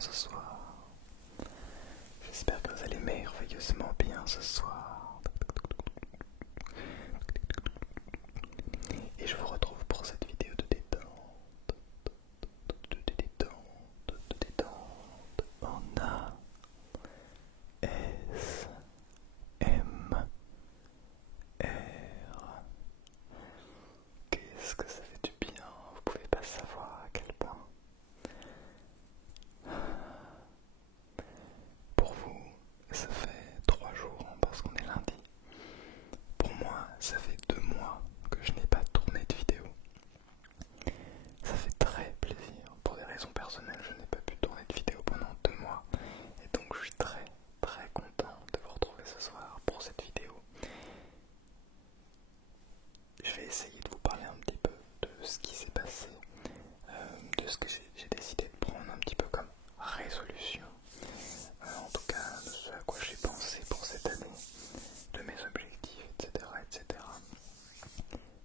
ce soir. J'espère que vous allez merveilleusement bien ce soir. Et je vous retrouve pour cette vidéo de détente, en A, S, M, R. Qu'est-ce que ça fait du bien, vous pouvez pas savoir à quel point. Pour vous, ça fait 3 jours parce qu'on est lundi. Pour moi, ça fait 2 mois que je n'ai pas tourné de vidéo. Ça fait très plaisir. Pour des raisons personnelles, je n'ai pas pu tourner de vidéo pendant 2 mois. Et donc je suis très très content de vous retrouver ce soir pour cette vidéo. Je vais essayer de vous parler un petit peu de ce qui s'est passé, de ce que j'ai décidé de prendre un petit peu comme résolution. En tout cas, de ce à quoi j'ai pensé pour cette année, de mes objectifs, etc. etc.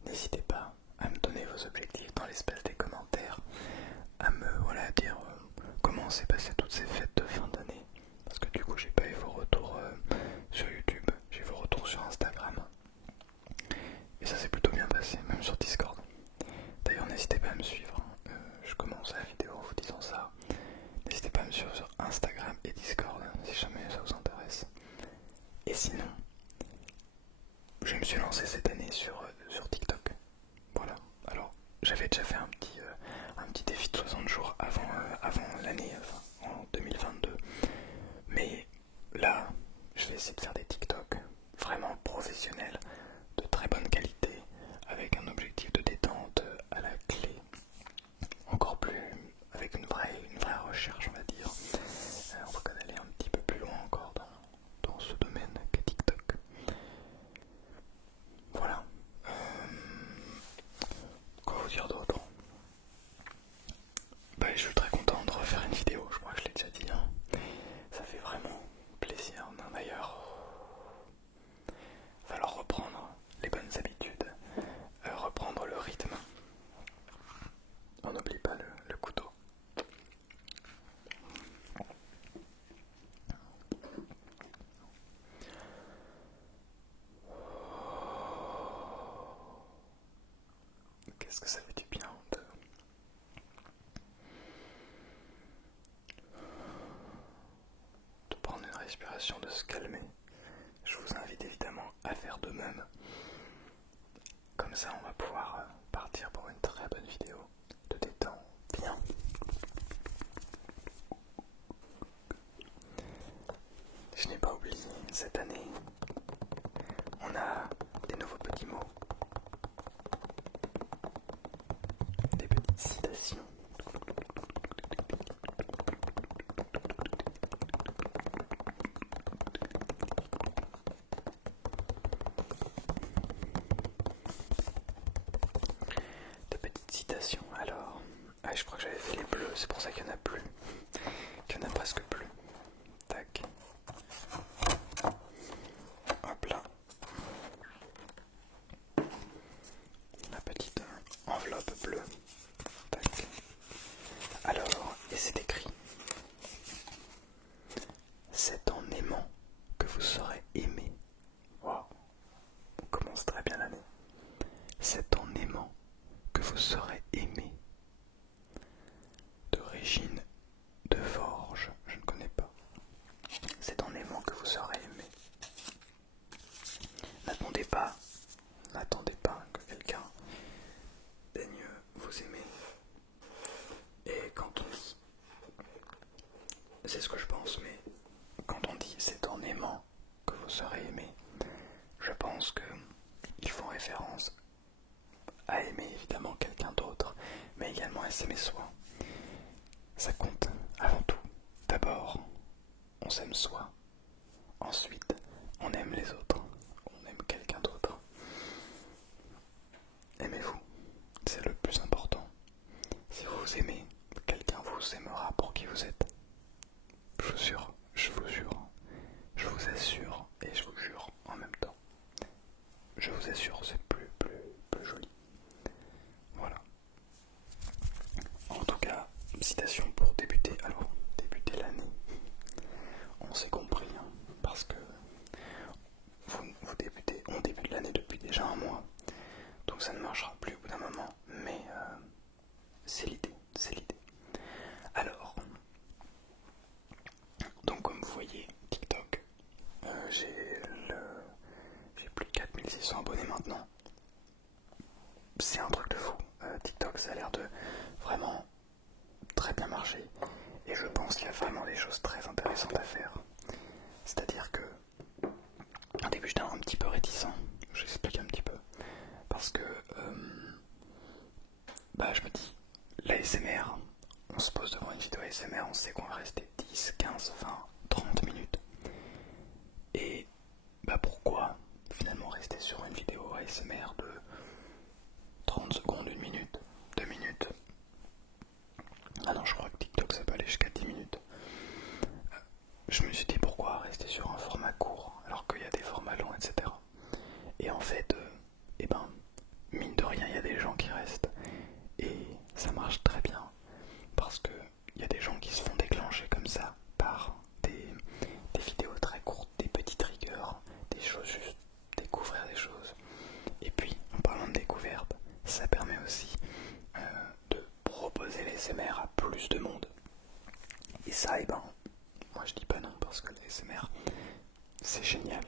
N'hésitez pas à me donner vos objectifs dans l'espace des commentaires, à me dire comment s'est passé toutes ces fêtes de fin d'année, parce que du coup j'ai pas eu vos retours sur YouTube, j'ai eu vos retours sur Instagram, et ça s'est plutôt bien passé, même sur Discord. D'ailleurs n'hésitez pas à me suivre, je commence la vidéo en vous disant ça, n'hésitez pas à me suivre sur Instagram et Discord si jamais ça vous intéresse. Et sinon, je me suis lancé cette année sur TikTok. Voilà. Alors, j'avais déjà fait un petit défi de 60 jours avant l'année, en 2022. Mais là, je vais essayer de faire des TikTok vraiment professionnels, de très bonne qualité, avec un objectif de détente à la clé. Encore plus, avec une vraie recherche, on va dire. On va aller un petit peu plus loin encore dans ce domaine qu'est TikTok. Voilà. Quoi vous dire d'autre? Je suis très content de refaire une vidéo, je crois que je l'ai déjà dit. Ça fait vraiment plaisir. D'ailleurs, il va falloir reprendre les bonnes habitudes, reprendre le rythme. On n'oublie pas le couteau. Qu'est-ce que ça fait du bien de prendre une respiration, de se calmer. Je vous invite évidemment à faire de même. Comme ça, on va pouvoir partir pour une très bonne vidéo de détente. Bien. Je n'ai pas oublié, cette année, on a des nouveaux petits mots, des petites citations. Alors, je crois que j'avais fait les bleus, c'est pour ça qu'il n'y en a plus, qu'il y en a presque plus. Tac. Hop là. La petite enveloppe bleue. Tac. Alors, et c'est écrit: c'est en aimant que vous serez aimé. Waouh, on commence très bien l'année. C'est en aimant que vous serez aimé. De Régine de Forges, je ne connais pas. C'est en aimant que vous serez aimé. N'attendez pas que quelqu'un daigne vous aimer. Et quand on dit, c'est ce que je pense, mais quand on dit c'est en aimant que vous serez aimé, je pense qu'ils font référence à aimer évidemment quelqu'un d'autre, mais également à s'aimer soi. Ça compte avant tout. D'abord, on s'aime soi. Ensuite, on aime les autres. On aime quelqu'un d'autre. Aimez-vous, c'est le plus important. Si vous vous aimez, quelqu'un vous aimera pour qui vous êtes. Je vous jure, je vous jure, je vous assure et je vous jure en même temps. Je vous assure, c'est plus joli. Voilà. En tout cas, citation pour débuter. Alors, débuter qui sont abonnés maintenant. C'est un truc de fou. TikTok, ça a l'air de vraiment très bien marcher. Et je pense qu'il y a vraiment des choses très intéressantes à faire. C'est-à-dire que, au début, j'étais un petit peu réticent. J'explique un petit peu. Parce que, je me dis, l'ASMR, on se pose devant une vidéo ASMR, on sait qu'on va rester 10, 15, 20, 30 minutes. Et pourquoi finalement rester sur une vidéo ASMR de 30 secondes, 1 minute, 2 minutes? Ah non, je crois que TikTok ça peut aller jusqu'à 10 minutes. Je me suis dit pourquoi rester sur un format court alors qu'il y a des formats longs, etc. Et en fait, mine de rien, il y a des gens qui restent. Et ça marche très bien. Parce que il y a des gens qui se font déclencher comme ça par des vidéos très courtes, des petits triggers, des choses juste découvrir des choses. Et puis, en parlant de découverte, ça permet aussi de proposer les SMR à plus de monde. Et ça, moi je dis pas non parce que les SMR, c'est génial.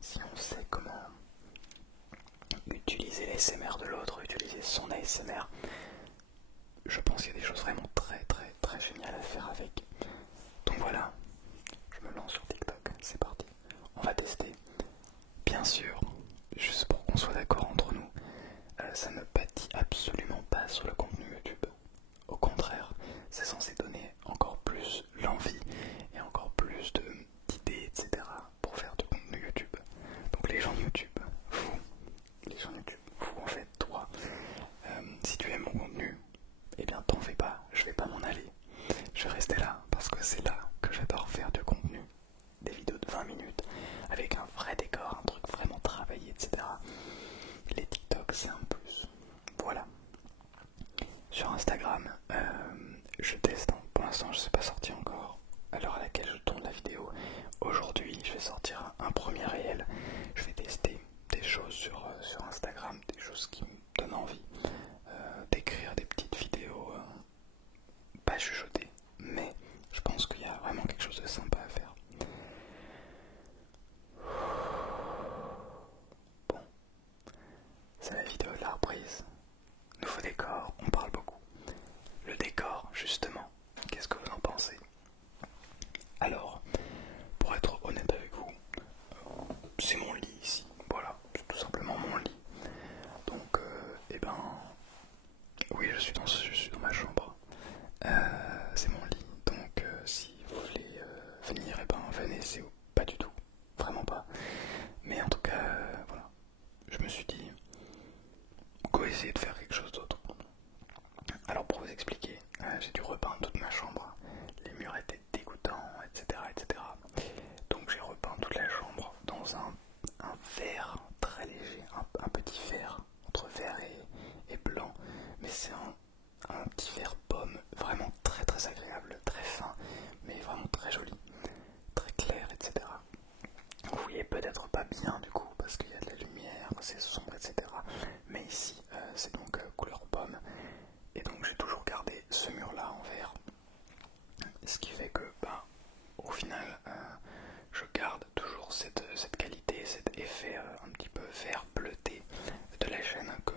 Si on sait comment utiliser les SMR de l'autre, utiliser son ASMR, je pense qu'il y a des choses vraiment très très très géniales à faire avec. Donc voilà, je me lance sur TikTok, c'est parti. On va tester. Bien sûr, juste pour qu'on soit d'accord entre nous, ça ne pâtit absolument pas sur le contenu YouTube. Au contraire, c'est censé donner encore plus l'envie et encore plus d'idées, etc. pour faire du contenu YouTube. Donc les gens YouTube, vous en fait, toi, si tu aimes mon contenu, eh bien t'en fais pas, je vais pas m'en aller. Je vais rester là parce que c'est là que j'adore faire du contenu. Des vidéos de 20 minutes avec un vrai décor, un truc vraiment travaillé, etc. Les TikTok, c'est un plus. Voilà. Sur Instagram, je teste. Pour l'instant, je ne sais pas sorti encore à l'heure à laquelle je tourne la vidéo. Aujourd'hui, je vais sortir un premier réel. Je vais tester des choses sur Instagram, des choses qui me donnent envie d'écrire des petites vidéos, pas chuchotées, mais je pense qu'il y a vraiment quelque chose de sympa à faire. Bon, c'est la vidéo de la reprise. Nouveau décor, on parle beaucoup. Le décor, justement, qu'est-ce que vous en pensez? Alors, pour être honnête avec vous, c'est mon lit ici, voilà, c'est tout simplement mon lit. Donc, oui, je suis dans ma chambre. C'est mon lit, donc si vous voulez venir, venez, c'est pas du tout, vraiment pas. Mais en tout cas, voilà, je me suis dit, on va essayer de faire quelque chose d'autre. Alors pour vous expliquer, j'ai dû repeindre toute ma chambre, les murs étaient dégoûtants, etc. etc. Donc j'ai repeint toute la chambre dans un vert très léger, un petit vert, entre vert et blanc, mais c'est un petit vert pomme, vraiment très très agréable, très fin, mais vraiment très joli, très clair, etc. Vous voyez peut-être pas bien du coup, parce qu'il y a de la lumière, c'est sombre, etc. Mais ici, c'est donc couleur pomme. Et donc j'ai toujours gardé ce mur là en vert, ce qui fait que au final je garde toujours cette qualité, cet effet un petit peu vert bleuté de la chaîne que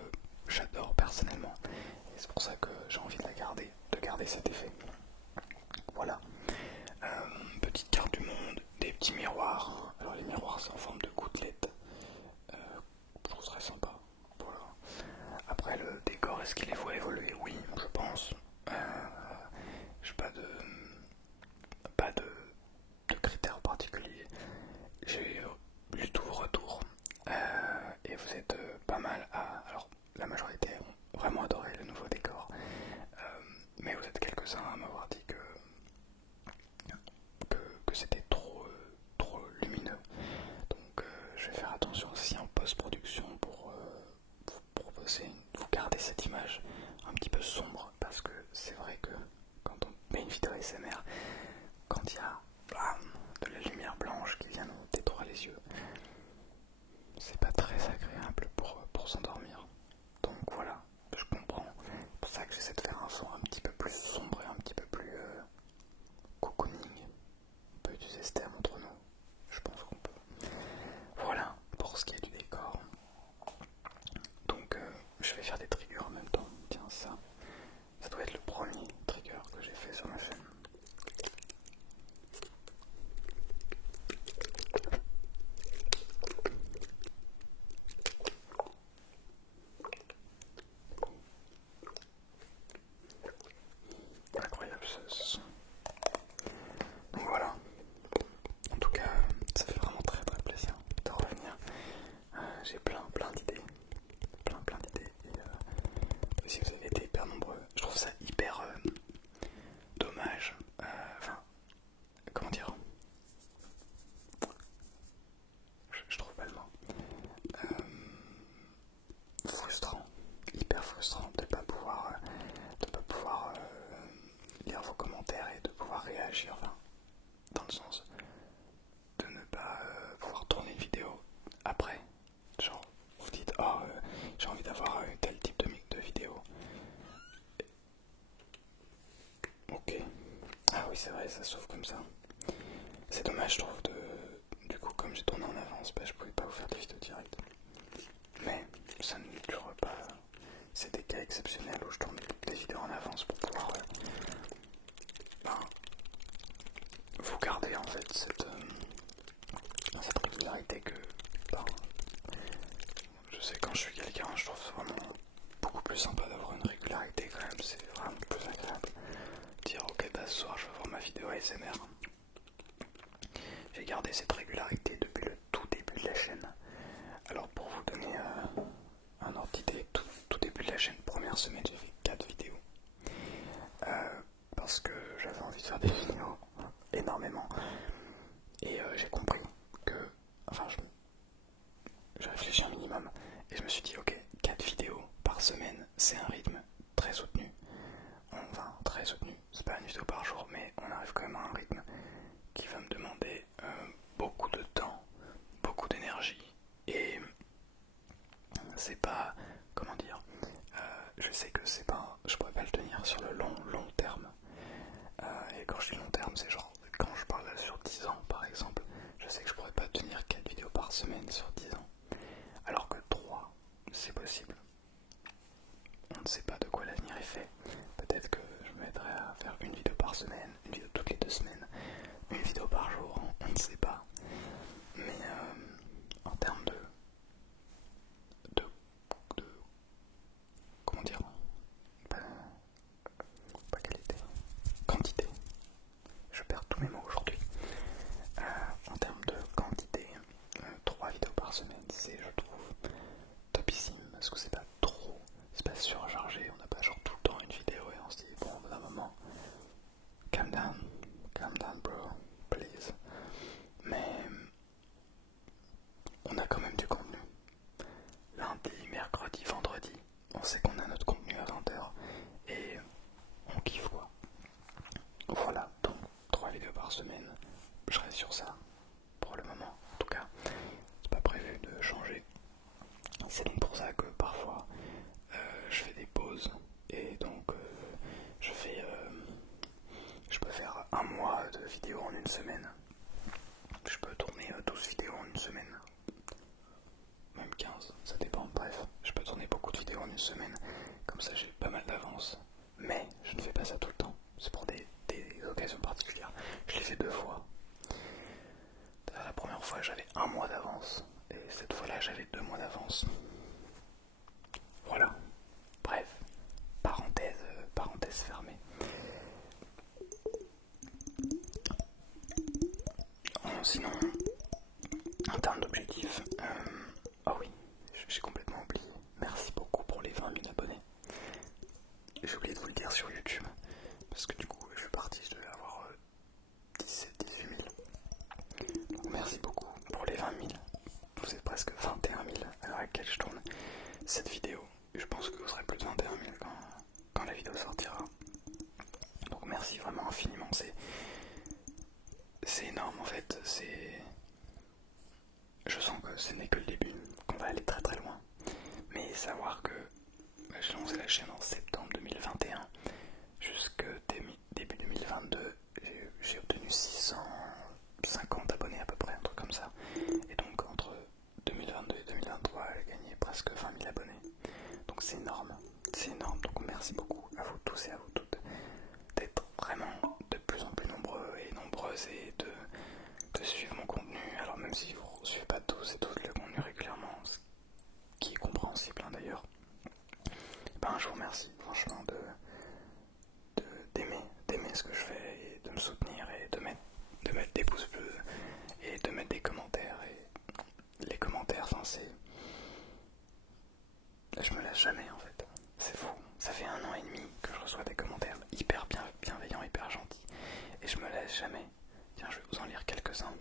j'adore personnellement, et c'est pour ça que j'ai envie de garder cet effet. Voilà. Petite carte du monde, des petits miroirs. Alors les miroirs c'est en forme de gouttelettes, je trouve ça sympa. Voilà. Après le décor, est-ce qu'il faut évoluer? Oui, je pense. J'ai pas de critères particuliers. J'ai lu tous vos retours et vous êtes pas mal à... Alors la majorité ont vraiment adoré le nouveau décor, mais vous êtes quelques-uns à m'avoir dit que c'était trop lumineux. Donc je vais faire attention aussi en post-production pour vous proposer, vous garder cette image un petit peu sombre, parce que c'est vrai que quand on met une vidéo ASMR, quand il y a de la lumière blanche qui vient nous détruire les yeux, c'est pas très agréable pour s'endormir. Donc voilà, je comprends. C'est pour ça que j'essaie de faire un son un petit peu plus sombre et un petit peu plus cocooning. On peut utiliser ce terme entre nous, je pense qu'on peut. Voilà pour ce qui est du décor. réagir, enfin, dans le sens de ne pas pouvoir tourner une vidéo après. Genre, vous dites, oh, j'ai envie d'avoir tel type de vidéo. Ok. Ah oui, c'est vrai, ça s'ouvre comme ça. C'est dommage, je trouve, du coup, comme j'ai tourné en avance, je pouvais pas vous faire des vidéos directes. Mais ça ne dure pas. C'est des cas exceptionnels où je tourne des vidéos en avance pour pouvoir vous garder en fait cette régularité que ben, je sais quand je suis quelqu'un, je trouve vraiment beaucoup plus sympa d'avoir une régularité quand même, c'est vraiment plus agréable. Dire ok bah ce soir je vais voir ma vidéo ASMR. J'ai gardé cette régularité depuis le tout début de la chaîne. Alors pour vous donner un ordre d'idée, tout début de la chaîne, première semaine j'ai fait 4 vidéos. Parce que j'avais envie de faire des vidéos énormément. Et j'ai compris que, enfin je réfléchis un minimum et je me suis dit ok, 4 vidéos par semaine c'est un rythme très soutenu. Enfin très soutenu, c'est pas une vidéo par jour mais on arrive quand même à un rythme qui va me demander beaucoup de temps, beaucoup d'énergie et c'est pas, comment dire, je sais que c'est pas, je pourrais pas le tenir sur le long terme. Et quand je dis long terme, c'est genre quand je parle sur 10 ans par exemple, je sais que je pourrais pas tenir 4 vidéos par semaine sur 10 ans. Alors que 3, c'est possible. On ne sait pas de quoi l'avenir est fait. Peut-être que je me mettrai à faire une vidéo par semaine, une vidéo toutes les 2 semaines, une vidéo par jour, on ne sait pas. Mais en termes de comment dire, pas qualité, quantité. Je perds tous mes mots aujourd'hui. En termes de quantité, 3 vidéos par semaine, c'est je trouve topissime parce que c'est pas trop, c'est pas surchargé, on n'a pas genre tout le temps une vidéo et on se dit bon au bout d'un moment, calm down bro, please. Mais on a quand même du contenu. Lundi, mercredi, vendredi, on sait qu'on a notre contenu à 20h et on kiffe quoi. Voilà, donc 3 vidéos par semaine, je reste sur ça pour le moment. En tout cas, c'est pas prévu de changer. C'est donc pour ça que parfois je fais des pauses et donc je peux faire un mois de vidéos en une semaine. Je peux tourner 12 vidéos en une semaine. Même 15, ça dépend. Bref, je peux tourner beaucoup de vidéos en une semaine. Comme ça j'ai pas mal d'avance. Mais je ne fais pas ça tout le temps. C'est pour des occasions particulières. Je l'ai fait 2 fois. La première fois j'avais 1 mois d'avance. Et cette fois-là j'avais 2 mois d'avance. Voilà. Bref. Parenthèse fermée. Sinon, en termes d'objectifs, oh oui, j'ai complètement oublié. Merci beaucoup pour les 20 000 abonnés. J'ai oublié de vous le dire sur YouTube, parce que du coup, je suis parti, je devais avoir 17-18 000. Donc merci beaucoup pour les 20 000. Vous êtes presque 21 000 à l'heure à laquelle je tourne cette vidéo. Je pense que vous serez plus de 21 000 quand la vidéo sortira. Donc merci vraiment infiniment. C'est énorme en fait. Je sens que ce n'est que le début, qu'on va aller très très loin. Mais savoir que j'ai lancé la chaîne en septembre 2021 jusqu'à début 2022, j'ai obtenu 650 abonnés à peu près, un truc comme ça. Et donc entre 2022 et 2023, j'ai gagné presque 20 000 abonnés. Donc c'est énorme, donc merci beaucoup à vous tous et à vous toutes d'être vraiment de plus en plus nombreux et nombreuses et de suivre mon contenu. Alors même si vous ne suivez pas tous et toutes le contenu régulièrement, ce qui est compréhensible d'ailleurs, ben je vous remercie franchement d'aimer ce que je fais et de me soutenir et de mettre des pouces bleus et de mettre des commentaires. Et les commentaires, enfin je me laisse jamais en fait, c'est fou. Ça fait 1 an et demi que je reçois des commentaires hyper bienveillants, hyper gentils et je me laisse jamais. Tiens, je vais vous en lire quelques-uns.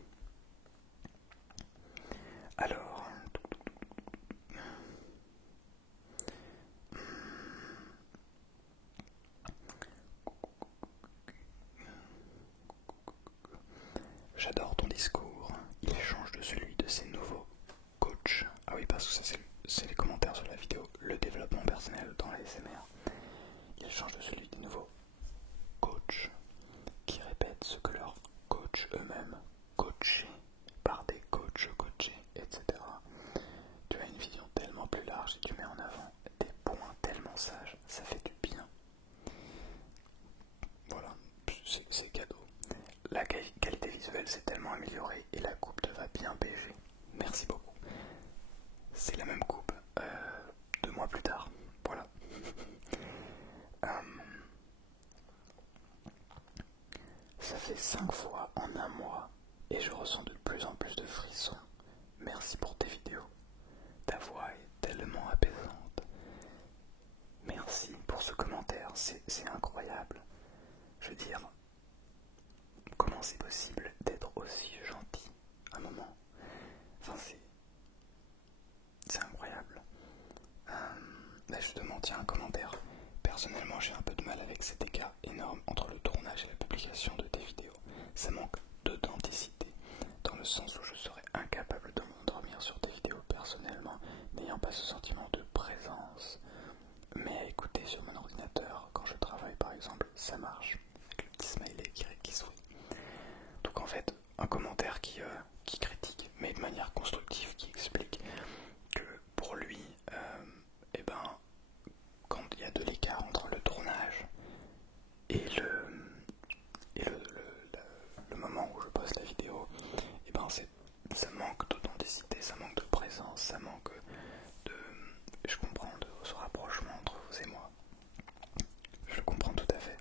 Alors, j'adore ton discours. Il change de celui de ses nouveaux coachs. Ah oui, parce que ça c'est les commentaires sur la vidéo. Le développement personnel dans la SMR. Il change de celui des nouveaux coachs qui répètent ce que leurs coachs eux-mêmes coachés par des coachs coachés, etc. Tu as une vision tellement plus large et tu mets en avant des points tellement sages. Ça fait du bien. Voilà, c'est cadeau. La qualité visuelle s'est tellement améliorée et la coupe te va bien PG. Merci beaucoup. C'est la même coupe 2 mois plus tard. Voilà. Ça fait 5 fois en un mois et je ressens de plus en plus de frissons. Merci pour tes vidéos. Ta voix est tellement apaisante. Merci pour ce commentaire, c'est incroyable. Je veux dire, comment c'est possible d'être aussi gentil à un moment? Enfin, c'est incroyable. Là, justement, tiens, un commentaire. Personnellement, j'ai un peu de mal avec cet écart énorme entre le tournage et la publication de tes vidéos. Ça manque d'authenticité, dans le sens où je serais incapable de m'endormir sur tes vidéos personnellement, n'ayant pas ce sentiment de présence. Mais à écouter sur mon ordinateur, quand je travaille par exemple, ça marche, avec le petit smiley qui sourit. Donc en fait, un commentaire qui critique, mais de manière constructive, qui explique que pour lui, eh ben, quand il y a de l'écart entre le tournage et le moment où je poste la vidéo, eh ben ça manque d'authenticité, ça manque de présence, ça manque de... Je comprends de ce rapprochement entre vous et moi. Je le comprends tout à fait.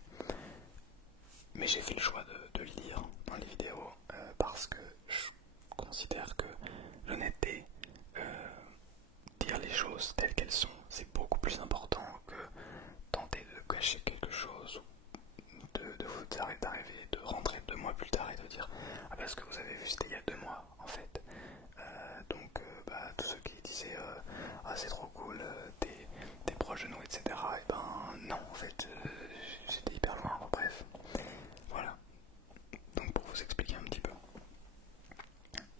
Mais j'ai fait le choix de le dire dans les vidéos parce que je considère que l'honnêteté, dire les choses telles qu'elles sont, c'est beaucoup plus important que tenter de cacher quelque chose ou de vous d'arriver, de rentrer 2 mois plus tard et de dire ah parce que vous avez vu c'était il y a 2 mois en fait. Donc tous ceux qui disaient ah c'est trop cool, t'es proche de nous etc. Et ben non en fait j'étais hyper loin, bref. Voilà. Donc pour vous expliquer un petit peu.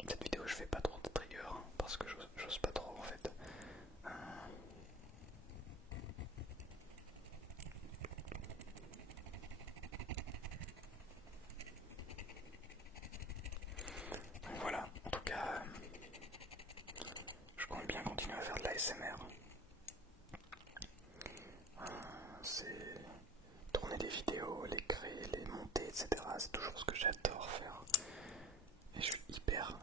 Cette vidéo je fais pas trop de trigger parce que j'ose pas trop en fait. Donc voilà, en tout cas je compte bien continuer à faire de l'ASMR. C'est tourner des vidéos, les créer, les monter, etc. C'est toujours ce que j'adore faire. Et je suis hyper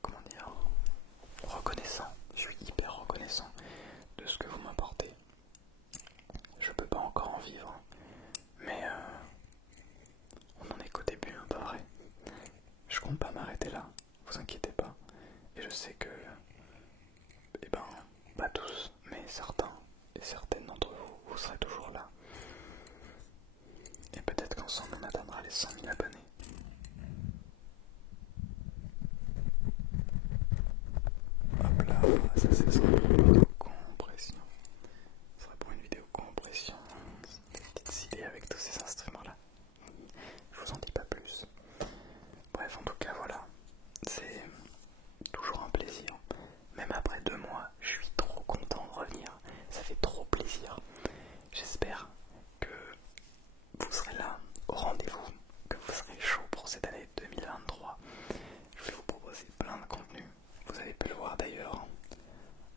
comment dire, reconnaissant. Je suis hyper reconnaissant de ce que vous m'apportez. Je peux pas encore en vivre, mais on en est qu'au début, hein, pas vrai. Je compte pas m'arrêter là, vous inquiétez pas. Et je sais que, eh ben, pas tous, mais certains et certaines d'entre vous, vous serez toujours là. Et peut-être qu'ensemble on atteindra les 100 000 abonnés. Hop là, ça c'est ça, une vidéo compression. Ce serait pour une vidéo compression. Des petites idées avec tous ces instruments là. Je vous en dis pas plus. Bref, en tout cas voilà. C'est toujours un plaisir. Même après 2 mois, je suis trop content de revenir. Ça fait trop plaisir. J'espère que vous serez là au rendez-vous, que vous serez chaud pour cette année 2023. Je vais vous proposer plein de contenus. Vous avez pu le voir d'ailleurs.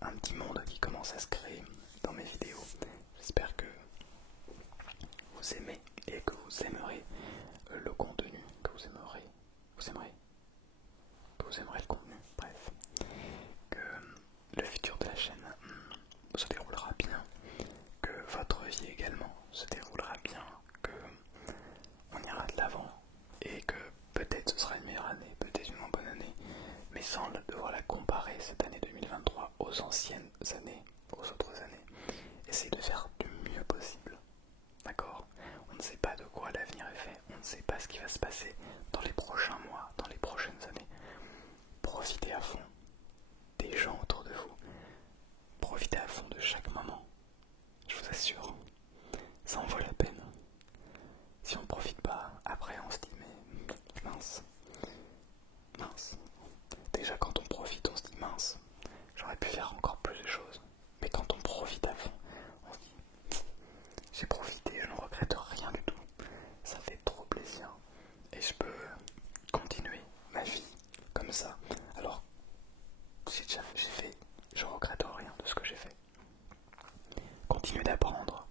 Un petit monde qui commence à se créer dans mes vidéos. J'espère que vous aimez et que vous aimerez le contenu, que vous aimerez le contenu, bref, que le futur de la chaîne se déroulera bien, que votre vie également se déroulera bien, que on ira de l'avant et que peut-être ce sera une meilleure année, peut-être une moins bonne année, mais sans devoir la comparer cette année 2023 aux anciennes années, aux autres années. Essayez de faire du mieux possible, d'accord? On ne sait pas de quoi l'avenir est fait, on ne sait pas ce qui va se passer dans les prochains mois, dans les prochaines années. Profitez à fond des gens autour de vous, profitez à fond de chaque moment, je vous assure, ça en vaut la peine. Si on ne profite pas, après mince, mince. Déjà quand on profite, on se dit mince, j'aurais pu faire encore plus de choses. Mais quand on profite à fond, on se dit j'ai profité, je ne regrette rien du tout. Ça fait trop plaisir et je peux continuer ma vie comme ça. Alors j'ai fait, je regrette rien de ce que j'ai fait. Continuez d'apprendre,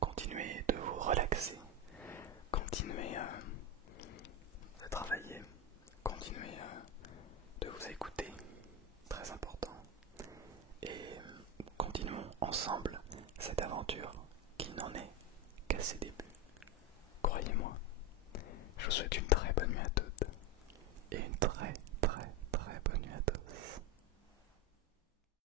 continuez de vous relaxer, continuez de travailler, continuez de vous écouter, très important. Et continuons ensemble cette aventure qui n'en est qu'à ses débuts. Croyez-moi, je vous souhaite une très